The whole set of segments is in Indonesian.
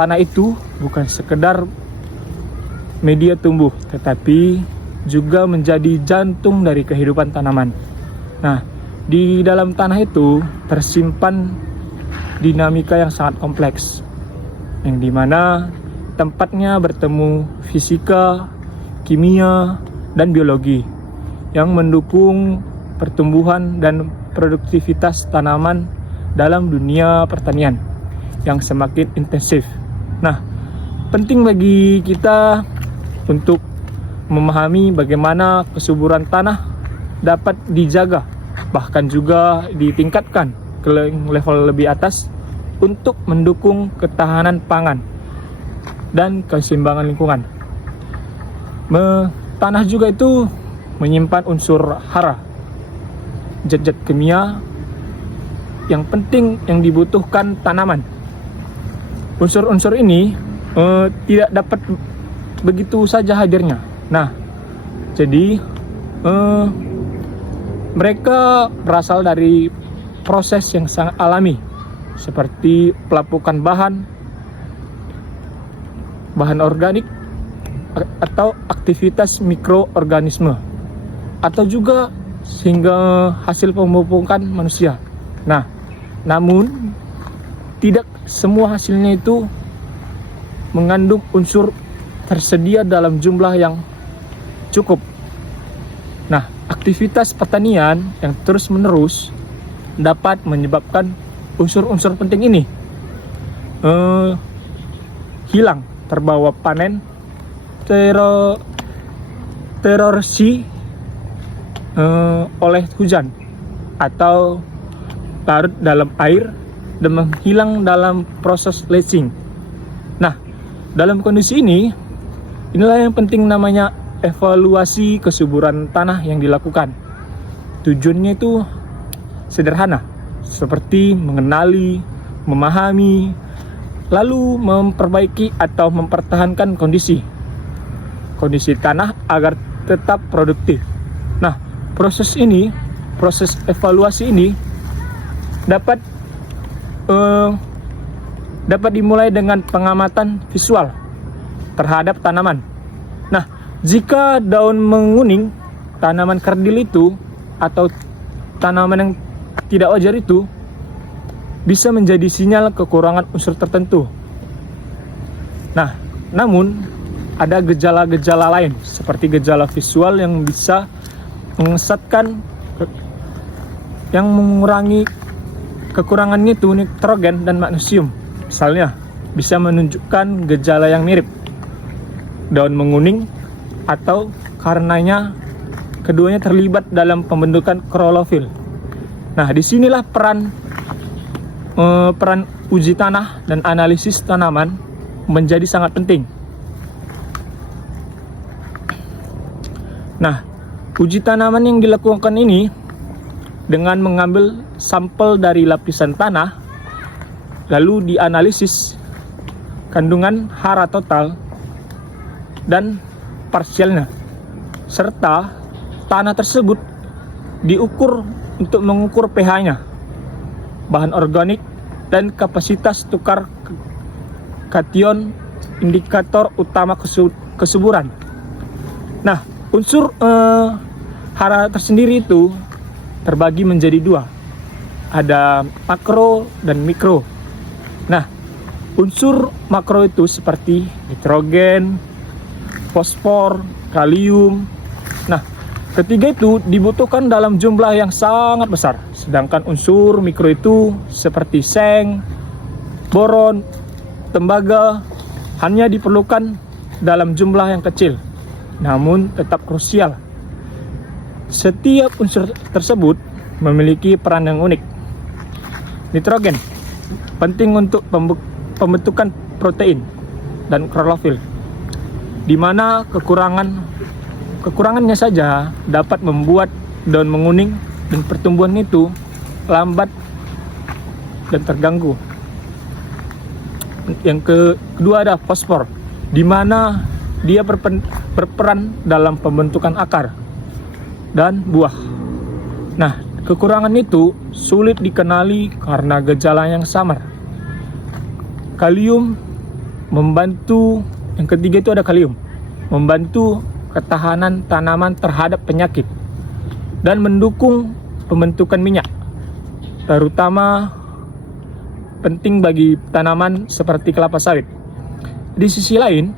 tanah itu bukan sekedar media tumbuh, tetapi juga menjadi jantung dari kehidupan tanaman. Nah, di dalam tanah itu tersimpan dinamika yang sangat kompleks, yang dimana tempatnya bertemu fisika, kimia, dan biologi yang mendukung pertumbuhan dan produktivitas tanaman dalam dunia pertanian yang semakin intensif. Nah, penting bagi kita untuk memahami bagaimana kesuburan tanah dapat dijaga, bahkan juga ditingkatkan ke level lebih atas untuk mendukung ketahanan pangan dan keseimbangan lingkungan. Tanah juga itu menyimpan unsur hara, zat-zat kimia yang penting yang dibutuhkan tanaman. Unsur-unsur ini tidak dapat begitu saja hadirnya. Nah, jadi mereka berasal dari proses yang sangat alami, seperti pelapukan bahan organik atau aktivitas mikroorganisme, atau juga sehingga hasil pemupukan manusia. Nah, namun tidak semua hasilnya itu mengandung unsur tersedia dalam jumlah yang cukup. Nah, aktivitas pertanian yang terus-menerus dapat menyebabkan unsur-unsur penting ini hilang, terbawa panen, tererosisi oleh hujan atau larut dalam air dan menghilang dalam proses leaching. Nah, dalam kondisi ini, inilah yang penting namanya evaluasi kesuburan tanah yang dilakukan. Tujuannya itu sederhana, seperti mengenali, memahami, lalu memperbaiki atau mempertahankan kondisi tanah agar tetap produktif. Nah, proses evaluasi ini dapat dimulai dengan pengamatan visual terhadap tanaman. Nah, jika daun menguning, tanaman kerdil itu atau tanaman yang tidak wajar itu bisa menjadi sinyal kekurangan unsur tertentu. Nah, namun ada gejala-gejala lain seperti gejala visual yang bisa mengesatkan, yang mengurangi kekurangannya itu nitrogen dan magnesium. Misalnya, bisa menunjukkan gejala yang mirip daun menguning, atau karenanya keduanya terlibat dalam pembentukan klorofil. Nah, disinilah peran uji tanah dan analisis tanaman menjadi sangat penting. Nah, uji tanaman yang dilakukan ini dengan mengambil sampel dari lapisan tanah, lalu dianalisis kandungan hara total dan parsialnya, serta tanah tersebut diukur untuk mengukur pH-nya, bahan organik, dan kapasitas tukar kation, indikator utama kesuburan. Nah, unsur hara tersendiri itu terbagi menjadi dua, ada makro dan mikro. Nah, unsur makro itu seperti nitrogen, fosfor, kalium. Nah, ketiga itu dibutuhkan dalam jumlah yang sangat besar. Sedangkan unsur mikro itu seperti seng, boron, tembaga hanya diperlukan dalam jumlah yang kecil, namun tetap krusial. Setiap unsur tersebut memiliki peran yang unik. Nitrogen penting untuk pembentukan protein dan klorofil, di mana kekurangannya saja dapat membuat daun menguning dan pertumbuhan itu lambat dan terganggu. Yang kedua ada fosfor, di mana dia berperan dalam pembentukan akar dan buah. Nah, kekurangan itu sulit dikenali karena gejala yang samar. Kalium membantu, yang ketiga itu ada kalium, membantu ketahanan tanaman terhadap penyakit dan mendukung pembentukan minyak, terutama penting bagi tanaman seperti kelapa sawit. Di sisi lain,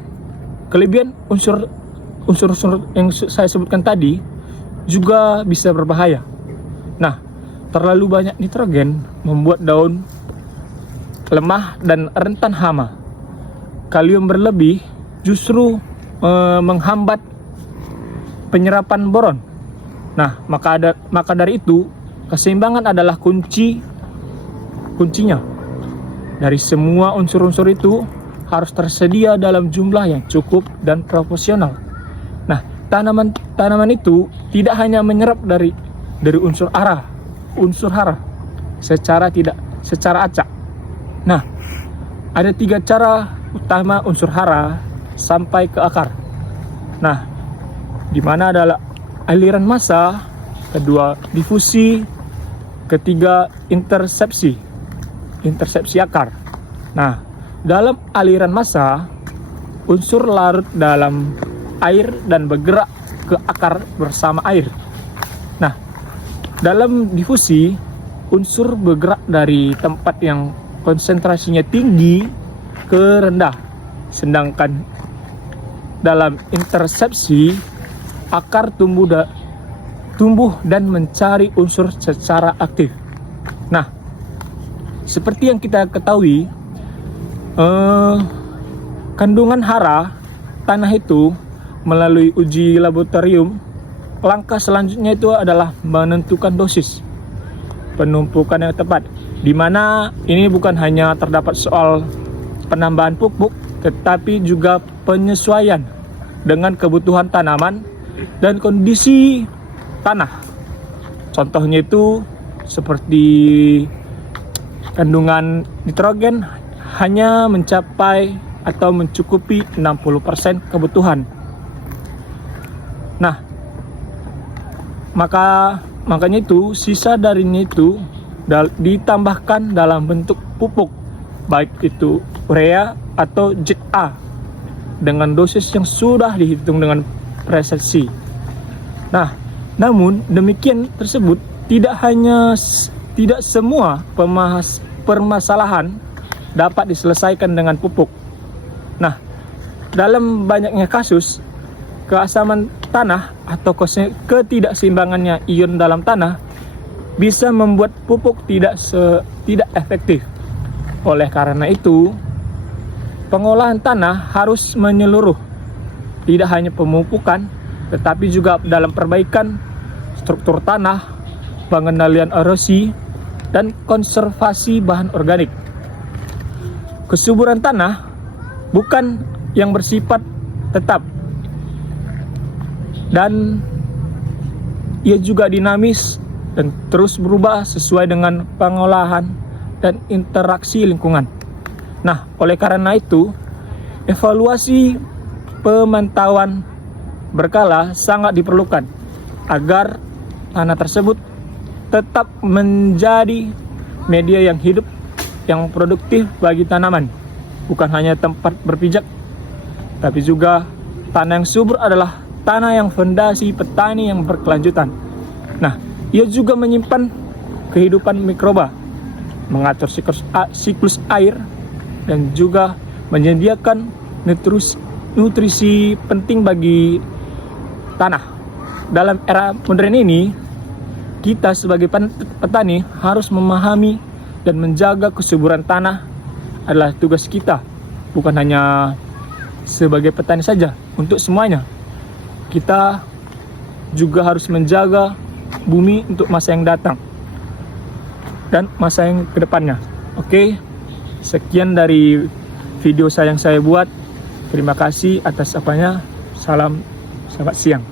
kelebihan unsur yang saya sebutkan tadi juga bisa berbahaya. Nah, terlalu banyak nitrogen membuat daun lemah dan rentan hama. Kalium berlebih justru menghambat penyerapan boron. Nah, maka dari itu keseimbangan adalah kuncinya. Dari semua unsur-unsur itu harus tersedia dalam jumlah yang cukup dan proporsional. Nah, tanaman itu tidak hanya menyerap dari unsur hara secara acak. Nah, ada 3 cara utama unsur hara sampai ke akar. Nah, di mana adalah aliran massa, kedua difusi, ketiga intersepsi akar. Nah, dalam aliran massa, unsur larut dalam air dan bergerak ke akar bersama air. Nah, dalam difusi, unsur bergerak dari tempat yang konsentrasinya tinggi ke rendah, sedangkan dalam intersepsi akar tumbuh dan mencari unsur secara aktif. Nah, seperti yang kita ketahui, kandungan hara tanah itu melalui uji laboratorium, langkah selanjutnya itu adalah menentukan dosis penumpukan yang tepat, di mana ini bukan hanya terdapat soal penambahan pupuk, tetapi juga penyesuaian dengan kebutuhan tanaman dan kondisi tanah. Contohnya itu seperti kandungan nitrogen hanya mencapai atau mencukupi 60% kebutuhan. Nah, makanya itu sisa darinya itu ditambahkan dalam bentuk pupuk, baik itu urea atau ZA, dengan dosis yang sudah dihitung dengan presisi. Nah, namun demikian tersebut tidak semua permasalahan dapat diselesaikan dengan pupuk. Nah, dalam banyaknya kasus, keasaman tanah atau ketidakseimbangannya ion dalam tanah bisa membuat pupuk tidak efektif. Oleh karena itu, pengolahan tanah harus menyeluruh, tidak hanya pemupukan, tetapi juga dalam perbaikan struktur tanah, pengendalian erosi, dan konservasi bahan organik. Kesuburan tanah bukan yang bersifat tetap, dan ia juga dinamis dan terus berubah sesuai dengan pengolahan dan interaksi lingkungan. Nah, oleh karena itu, evaluasi pemantauan berkala sangat diperlukan agar tanah tersebut tetap menjadi media yang hidup, yang produktif bagi tanaman. Bukan hanya tempat berpijak, tapi juga tanah yang subur adalah tanah yang fondasi petani yang berkelanjutan. Nah, ia juga menyimpan kehidupan mikroba, mengatur siklus air, dan juga menyediakan nutrisi penting bagi tanah. Dalam era modern ini, kita sebagai petani harus memahami dan menjaga kesuburan tanah adalah tugas kita, bukan hanya sebagai petani saja, untuk semuanya. Kita juga harus menjaga bumi untuk masa yang datang dan masa yang kedepannya. Oke, sekian dari video yang saya buat. Terima kasih atas apanya. Salam, selamat siang.